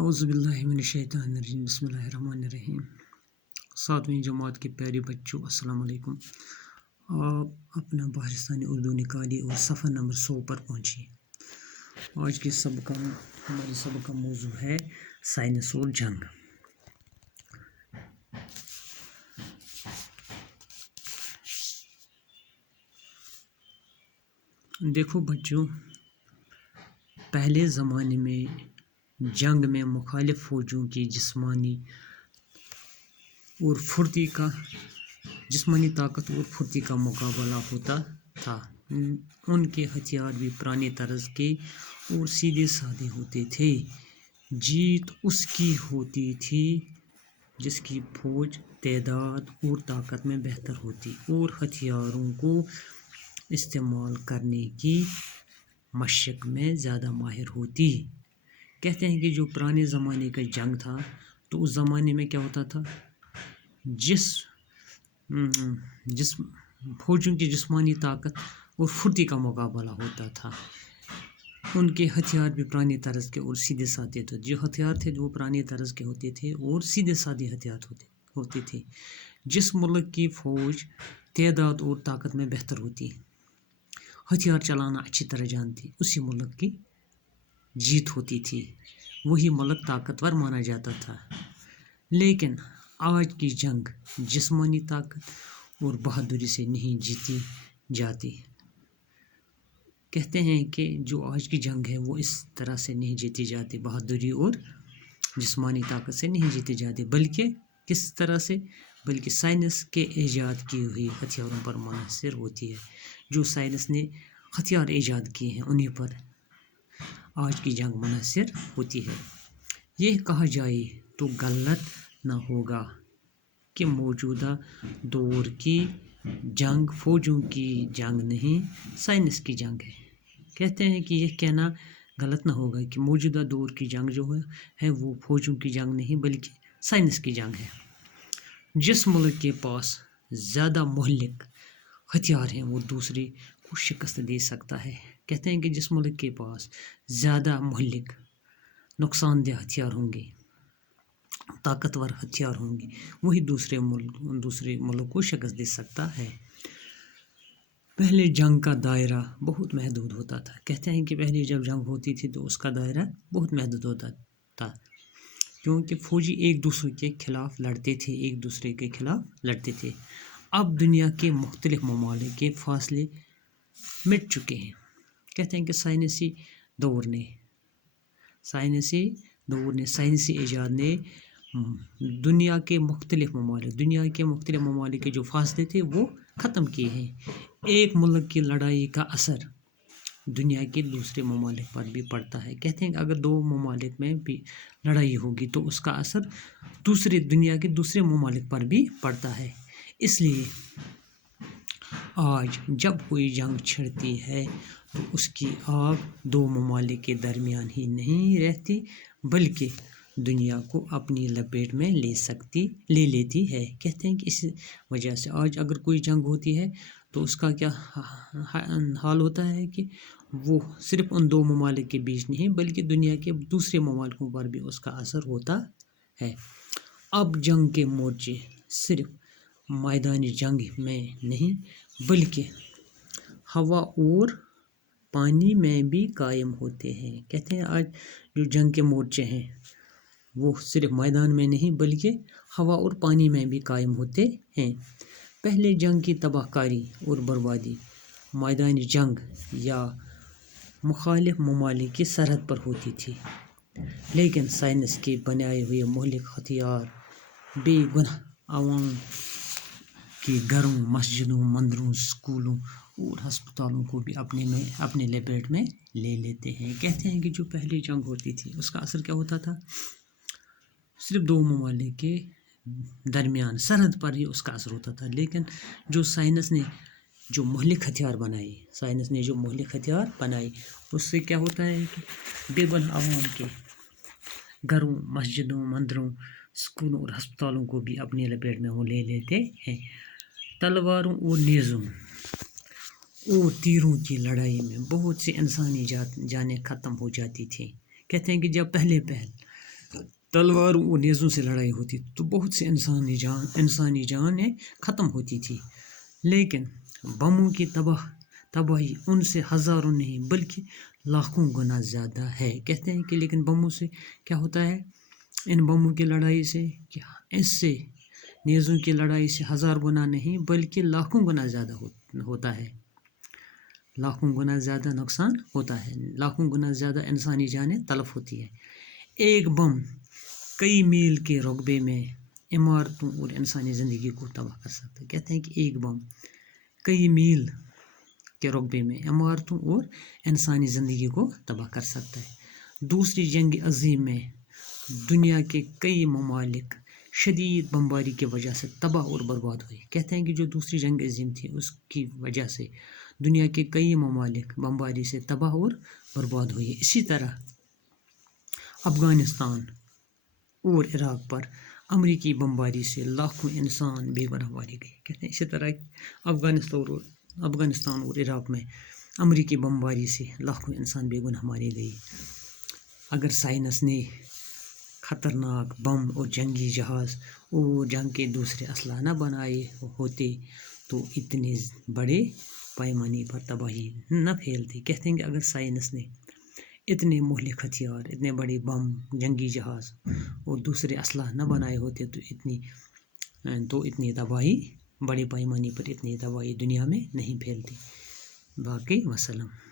اعوذ باللہ من الشیطان الرجیم بسم اللہ الرحمن الرحیم۔ 7ویں جماعت کے پیارے بچوں السلام علیکم۔ آپ اپنا بہارستانی اردو نکالیے اور صفحہ نمبر 100 پر پہنچیے۔ آج کے ہمارے سبق کا موضوع ہے سائنس اور جنگ۔ دیکھو بچوں، پہلے زمانے میں جنگ میں مخالف فوجوں کی جسمانی طاقت اور پھرتی کا مقابلہ ہوتا تھا۔ ان کے ہتھیار بھی پرانے طرز کے اور سیدھے سادے ہوتے تھے۔ جیت اس کی ہوتی تھی جس کی فوج تعداد اور طاقت میں بہتر ہوتی اور ہتھیاروں کو استعمال کرنے کی مشق میں زیادہ ماہر ہوتی۔ کہتے ہیں کہ جو پرانے زمانے کا جنگ تھا تو اس زمانے میں کیا ہوتا تھا، جس فوجوں کی جسمانی طاقت اور پھرتی کا مقابلہ ہوتا تھا۔ ان کے ہتھیار بھی پرانے طرز کے اور سیدھے سادے تھے۔ جو ہتھیار تھے وہ پرانے طرز کے ہوتے تھے اور سیدھے سادے ہتھیار ہوتے تھے۔ جس ملک کی فوج تعداد اور طاقت میں بہتر ہوتی، ہتھیار چلانا اچھی طرح جانتی، اسی ملک کی جیت ہوتی تھی، وہی ملک طاقتور مانا جاتا تھا۔ لیکن آج کی جنگ جسمانی طاقت اور بہادری سے نہیں جیتی جاتی۔ کہتے ہیں کہ جو آج کی جنگ ہے وہ اس طرح سے نہیں جیتی جاتی، بہادری اور جسمانی طاقت سے نہیں جیتی جاتی، بلکہ کس طرح سے، بلکہ سائنس کے ایجاد کی ہوئی ہتھیاروں پر منحصر ہوتی ہے۔ جو سائنس نے ہتھیار ایجاد کیے ہیں انہیں پر آج کی جنگ منحصر ہوتی ہے۔ یہ کہا جائے تو غلط نہ ہوگا کہ موجودہ دور کی جنگ فوجوں کی جنگ نہیں، سائنس کی جنگ ہے۔ کہتے ہیں کہ یہ کہنا غلط نہ ہوگا کہ موجودہ دور کی جنگ جو ہے وہ فوجوں کی جنگ نہیں بلکہ سائنس کی جنگ ہے۔ جس ملک کے پاس زیادہ مہلک ہتھیار ہیں وہ دوسرے کو شکست دے سکتا ہے۔ کہتے ہیں کہ جس ملک کے پاس زیادہ مہلک نقصان دہ ہتھیار ہوں گے، طاقتور ہتھیار ہوں گے، وہی دوسرے ملک کو شکست دے سکتا ہے۔ پہلے جنگ کا دائرہ بہت محدود ہوتا تھا۔ کہتے ہیں کہ پہلے جب جنگ ہوتی تھی تو اس کا دائرہ بہت محدود ہوتا تھا، کیونکہ فوجی ایک دوسرے کے خلاف لڑتے تھے۔ اب دنیا کے مختلف ممالک کے فاصلے مٹ چکے ہیں۔ کہتے ہیں کہ سائنسی ایجاد نے دنیا کے مختلف ممالک کے جو فاصلے تھے وہ ختم کیے ہیں۔ ایک ملک کی لڑائی کا اثر دنیا کے دوسرے ممالک پر بھی پڑتا ہے۔ کہتے ہیں کہ اگر دو ممالک میں بھی لڑائی ہوگی تو اس کا اثر دنیا کے دوسرے ممالک پر بھی پڑتا ہے۔ اس لیے آج جب کوئی جنگ چھڑتی ہے تو اس کی آگ دو ممالک کے درمیان ہی نہیں رہتی بلکہ دنیا کو اپنی لپیٹ میں لے لیتی ہے۔ کہتے ہیں کہ اس وجہ سے آج اگر کوئی جنگ ہوتی ہے تو اس کا کیا حال ہوتا ہے کہ وہ صرف ان دو ممالک کے بیچ نہیں بلکہ دنیا کے دوسرے ممالکوں پر بھی اس کا اثر ہوتا ہے۔ اب جنگ کے مورچے صرف میدان جنگ میں نہیں بلکہ ہوا اور پانی میں بھی قائم ہوتے ہیں۔ کہتے ہیں آج جو جنگ کے مورچے ہیں وہ صرف میدان میں نہیں بلکہ ہوا اور پانی میں بھی قائم ہوتے ہیں۔ پہلے جنگ کی تباہ کاری اور بربادی میدان جنگ یا مخالف ممالک کی سرحد پر ہوتی تھی، لیکن سائنس کے بنائے ہوئے مہلک ہتھیار بے گناہ عوام کے گھروں، مسجدوں، مندروں، اسکولوں اور ہسپتالوں کو بھی اپنے لپیٹ میں لے لیتے ہیں۔ کہتے ہیں کہ جو پہلی جنگ ہوتی تھی اس کا اثر کیا ہوتا تھا، صرف دو ممالک کے درمیان سرحد پر ہی اس کا اثر ہوتا تھا، لیکن جو سائنس نے جو مہلک ہتھیار بنائے اس سے کیا ہوتا ہے کہ بے گناہ عوام کے گھروں، مسجدوں، مندروں، اسکولوں اور ہسپتالوں کو بھی اپنے لپیٹ میں وہ لے لیتے ہیں۔ تلواروں اور نیزوں اور تیروں کی لڑائی میں بہت سی انسانی جانیں ختم ہو جاتی تھیں۔ کہتے ہیں کہ جب پہلے تلواروں اور نیزوں سے لڑائی ہوتی تو بہت سے انسانی جانیں ختم ہوتی تھی، لیکن بموں کی تباہی ان سے ہزاروں نہیں بلکہ لاکھوں گنا زیادہ ہے۔ کہتے ہیں کہ لیکن بموں سے کیا ہوتا ہے، ان بموں کی لڑائی سے اس سے نیزوں کی لڑائی سے 1000 گنا نہیں بلکہ لاکھوں گنا زیادہ ہوتا ہے، لاکھوں گنا زیادہ نقصان ہوتا ہے، لاکھوں گنا زیادہ انسانی جانیں تلف ہوتی ہے۔ ایک بم کئی میل کے رقبے میں عمارتوں اور انسانی زندگی کو تباہ کر سکتا ہے۔ کہتے ہیں کہ ایک بم کئی میل کے رقبے میں عمارتوں اور انسانی زندگی کو تباہ کر سکتا ہے۔ دوسری جنگ عظیم میں دنیا کے کئی ممالک شدید بمباری کی وجہ سے تباہ اور برباد ہوئے۔ کہتے ہیں کہ جو دوسری جنگ عظیم تھی اس کی وجہ سے دنیا کے کئی ممالک بمباری سے تباہ اور برباد ہوئے۔ اسی طرح افغانستان اور عراق پر امریکی بمباری سے لاکھوں انسان بے گناہ مارے گئے۔ کہتے ہیں اسی طرح افغانستان اور عراق میں امریکی بمباری سے لاکھوں انسان بے گناہ مارے گئے۔ اگر سائنس نے خطرناک بم اور جنگی جہاز اور جنگ کے دوسرے اسلحہ نہ بنائے ہوتے تو اتنے بڑے پیمانے پر تباہی نہ پھیلتی۔ کہتے ہیں کہ اگر سائنس نے اتنے مہلک ہتھیار، اتنے بڑے بم، جنگی جہاز اور دوسرے اسلحہ نہ بنائے ہوتے تو اتنی تباہی بڑے پیمانے پر اتنی تباہی دنیا میں نہیں پھیلتی۔ باقی وسلام۔